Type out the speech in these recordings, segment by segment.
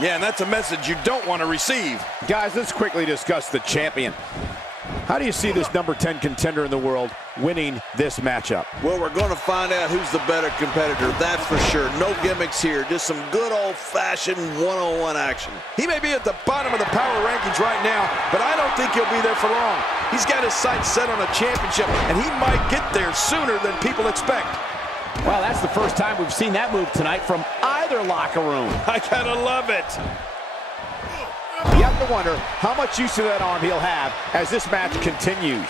Yeah, and that's a message you don't want to receive. Guys, let's quickly discuss the champion. How do you see this number 10 contender in the world winning this matchup? Well, we're going to find out who's the better competitor, that's for sure. No gimmicks here, just some good old-fashioned one-on-one action. He may be at the bottom of the power rankings right now, but I don't think he'll be there for long. He's got his sights set on a championship, and he might get there sooner than people expect. Well, that's the first time we've seen that move tonight from either locker room. I gotta love it. You have to wonder how much use of that arm he'll have as this match continues.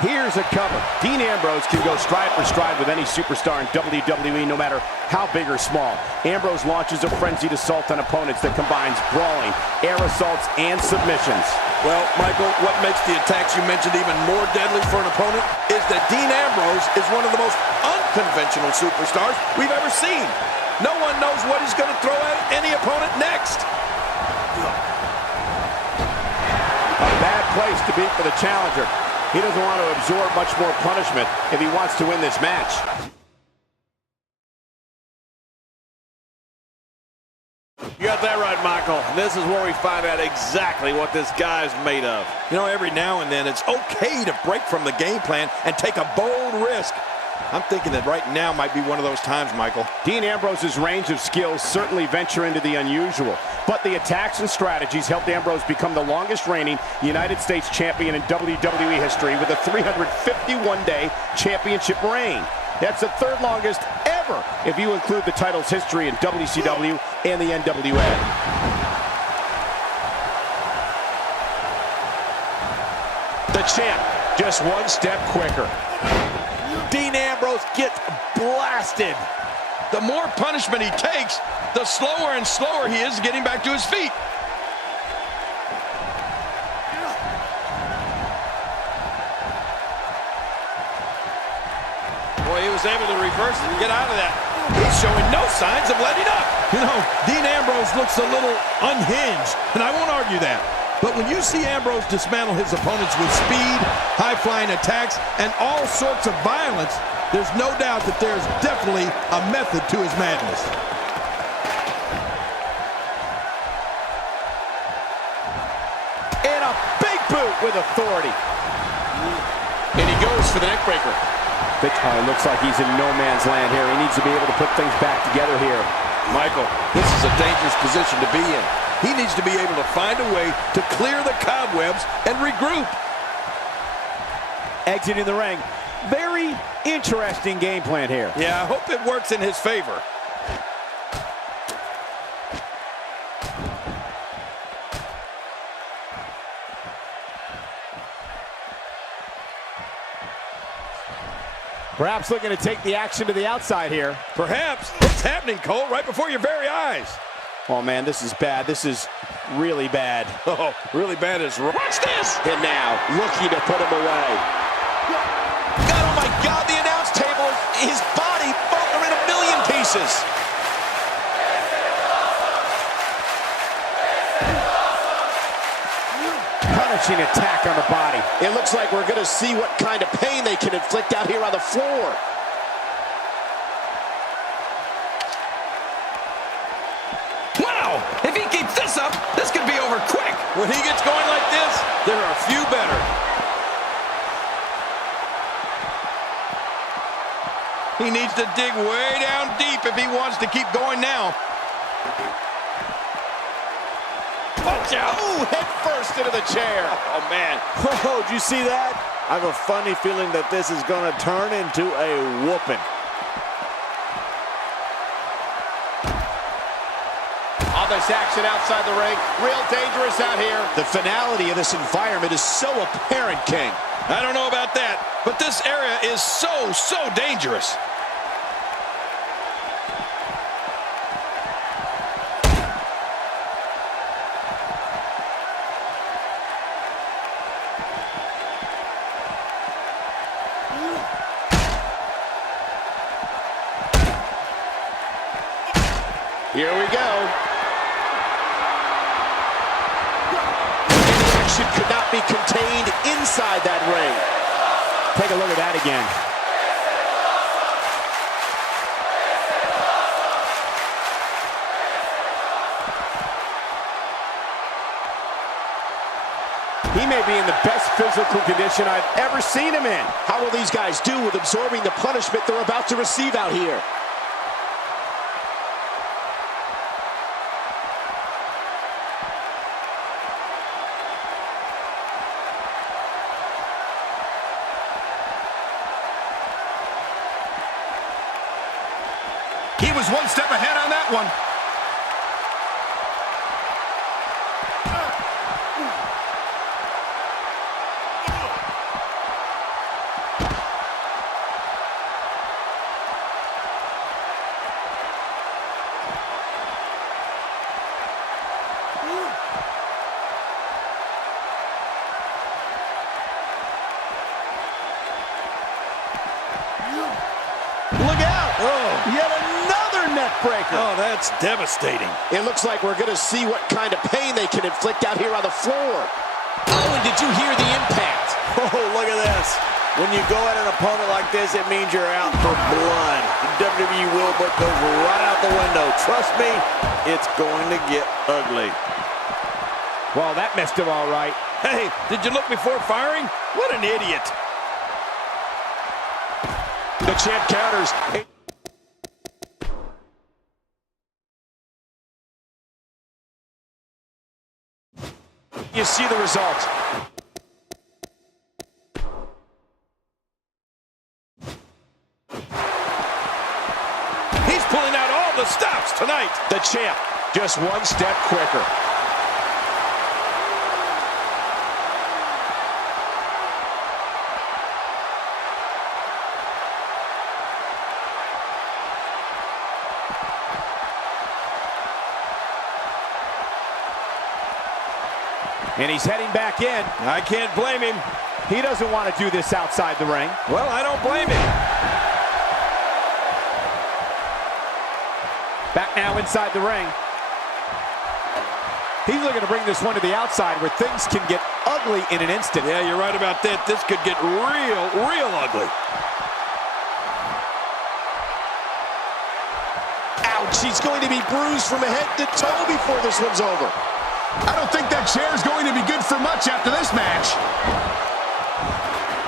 Here's a cover. Dean Ambrose can go stride for stride with any superstar in WWE, no matter how big or small. Ambrose launches a frenzied assault on opponents that combines brawling, air assaults, and submissions. Well, Michael, what makes the attacks you mentioned even more deadly for an opponent is that Dean Ambrose is one of the most unconventional superstars we've ever seen. No one knows what he's going to throw at any opponent next. A bad place to be for the challenger. He doesn't want to absorb much more punishment if he wants to win this match. You got that right, Michael. This is where we find out exactly what this guy's made of. You know, every now and then it's okay to break from the game plan and take a bold risk. I'm thinking that right now might be one of those times, Michael. Dean Ambrose's range of skills certainly venture into the unusual, but the attacks and strategies helped Ambrose become the longest reigning United States champion in WWE history with a 351-day championship reign. That's the third longest ever if you include the title's history in WCW and the NWA. The champ, just one step quicker. Dean Ambrose gets blasted. The more punishment he takes, the slower and slower he is getting back to his feet. Boy, he was able to reverse it and get out of that. He's showing no signs of letting up. You know, Dean Ambrose looks a little unhinged, and I won't argue that. But when you see Ambrose dismantle his opponents with speed, high-flying attacks, and all sorts of violence, there's no doubt that there's definitely a method to his madness. And a big boot with authority. And he goes for the neckbreaker. Looks like he's in no man's land here. He needs to be able to put things back together here. Michael, this is a dangerous position to be in. He needs to be able to find a way to clear the cobwebs and regroup. Exiting the ring. Very interesting game plan here. Yeah, I hope it works in his favor. Perhaps looking to take the action to the outside here. Perhaps. It's happening, Cole, right before your very eyes. Oh, man, this is bad. This is really bad. Oh, really bad is... Watch this! And now, looking to put him away. God, oh, my God, the announce table, his body, both are in a million pieces. Punishing attack on the body. It looks like we're going to see what kind of pain they can inflict out here on the floor. Wow! If he keeps this up, this could be over quick. When he gets going like this, there are a few better. He needs to dig way down deep if he wants to keep going now. Watch out! Ooh, head first into the chair. Oh, man. Oh, did you see that? I have a funny feeling that this is going to turn into a whooping. All this action outside the ring. Real dangerous out here. The finality of this environment is so apparent, King. I don't know about that, but this area is so dangerous. Here we go. Action could not be contained inside that ring. Take a look at that again. may be in the best physical condition I've ever seen him in. How will these guys do with absorbing the punishment they're about to receive out here? He was one step ahead on that one. Look out! Oh. Yet another neck breaker. Oh, that's devastating. It looks like we're going to see what kind of pain they can inflict out here on the floor. Oh, and did you hear the impact? Oh, look at this. When you go at an opponent like this, it means you're out for blood. The WWE will book goes right out the window. Trust me, it's going to get ugly. Well, that messed him all right. Hey, did you look before firing? What an idiot. The champ counters. You see the result. He's pulling out all the stops tonight. The champ, just one step quicker. And he's heading back in. I can't blame him. He doesn't want to do this outside the ring. Well, I don't blame him. Back now inside the ring. He's looking to bring this one to the outside where things can get ugly in an instant. Yeah, you're right about that. This could get real ugly. Ouch, he's going to be bruised from head to toe before this one's over. I don't think that chair is going to be good for much after this match.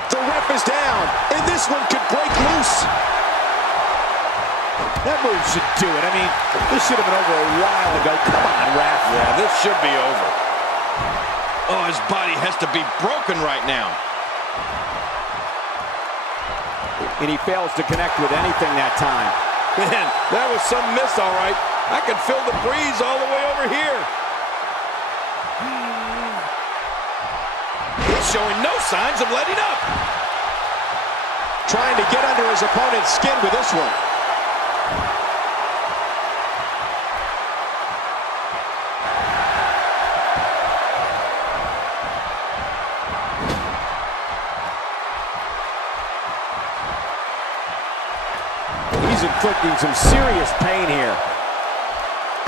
The ref is down, and this one could break loose. That move should do it. I mean, this should have been over a while ago. Come on, ref. Yeah, this should be over. Oh, his body has to be broken right now. And he fails to connect with anything that time. Man, that was some miss, all right. I can feel the breeze all the way over here. He's showing no signs of letting up. Trying to get under his opponent's skin with this one. He's inflicting some serious pain here.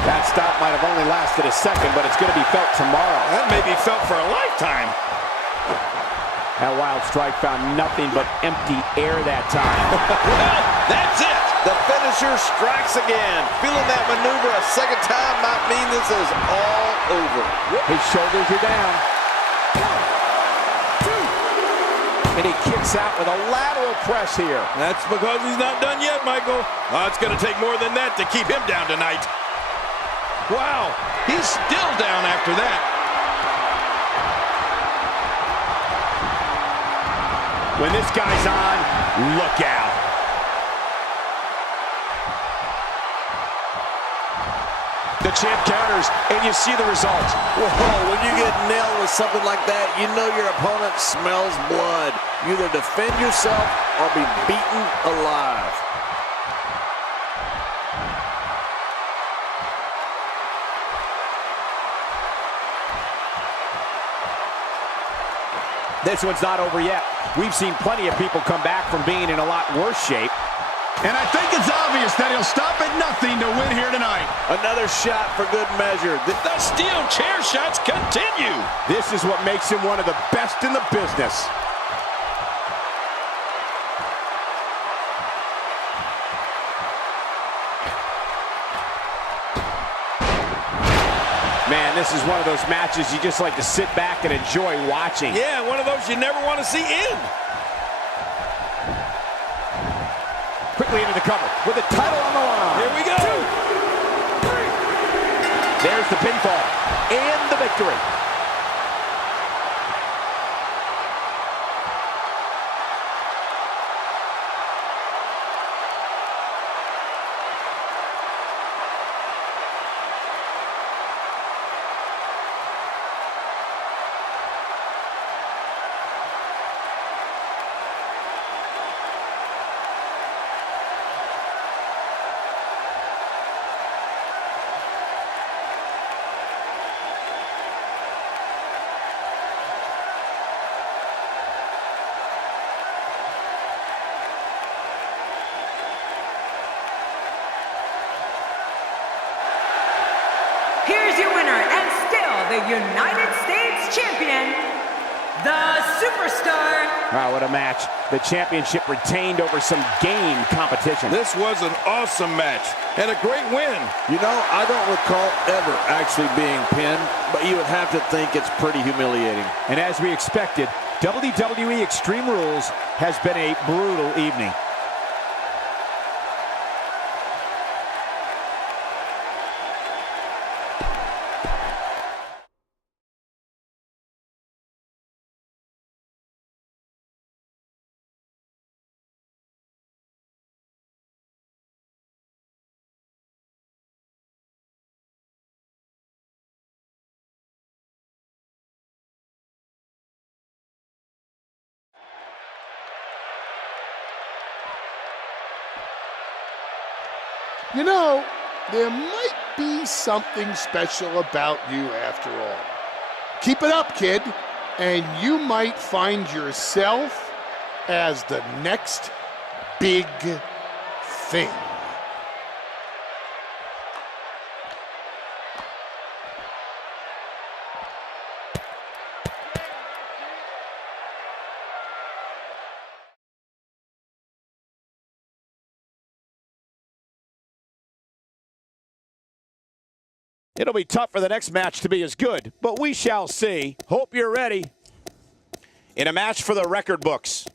That stop might have only lasted a second, but it's going to be felt tomorrow. That may be felt for a lifetime. That wild strike found nothing but empty air that time. Well, that's it. The finisher strikes again. Feeling that maneuver a second time might mean this is all over. His shoulders are down. And he kicks out with a lateral press here. That's because he's not done yet, Michael. Oh, it's going to take more than that to keep him down tonight. Wow, he's still down after that. When this guy's on, look out. The champ counters, and you see the result. Whoa, when you get nailed with something like that, you know your opponent smells blood. You either defend yourself or be beaten alive. This one's not over yet. We've seen plenty of people come back from being in a lot worse shape. And I think it's obvious that he'll stop at nothing to win here tonight. Another shot for good measure. The steel chair shots continue. This is what makes him one of the best in the business. Man, this is one of those matches you just like to sit back and enjoy watching. Yeah, one of those you never want to see end. Quickly into the cover with the title on the line. Here we go. 2, 3. There's the pinfall and the victory. Here's your winner and still the United States champion, the Superstar. Wow, what a match. The championship retained over some game competition. This was an awesome match and a great win. You know, I don't recall ever actually being pinned, but you would have to think it's pretty humiliating. And as we expected, WWE Extreme Rules has been a brutal evening. You know, there might be something special about you after all. Keep it up, kid, and you might find yourself as the next big thing. It'll be tough for the next match to be as good, but we shall see. Hope you're ready. In a match for the record books,